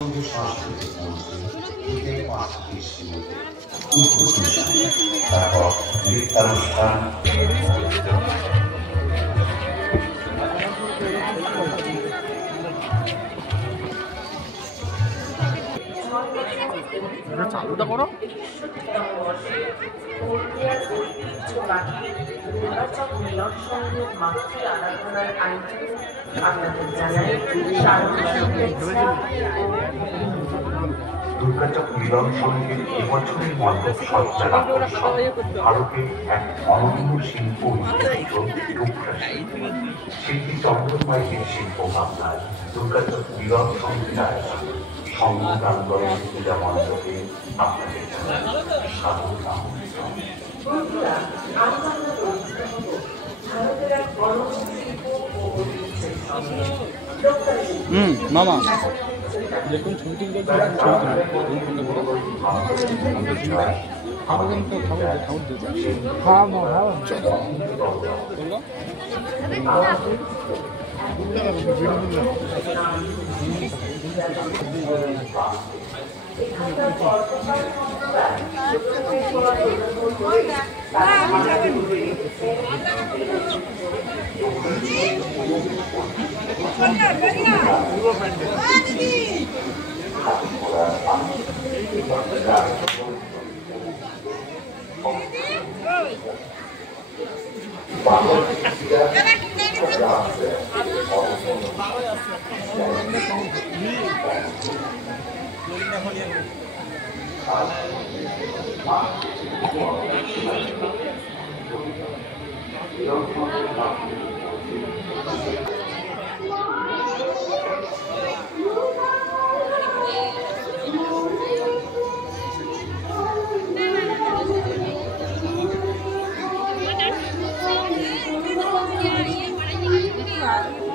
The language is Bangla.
সাংস্কৃতিক মঞ্চে ঈদের ৫টি শিশুদের উদ্বোধন, তারপর নৃত্যানুষ্ঠান। চালুটা করো। দুর্গাচক মিলন সঙ্গীত এবছরের মণ্ডপ সজ্জার আকর্ষণ ভারতের এক অনন্য শিল্প শিল্পী চন্দ্রমাইকের শিল্প ভাবনায় দুর্গাচক মিলন সঙ্গীত আয়োজন সংগীতাঙ্গনের পূজা মণ্ডপে আপনাদের স্বাগত আমন্ত্রণ। মামা দেখুন ছুটি খাবার কিন্তু খাবার দিতে Yeah.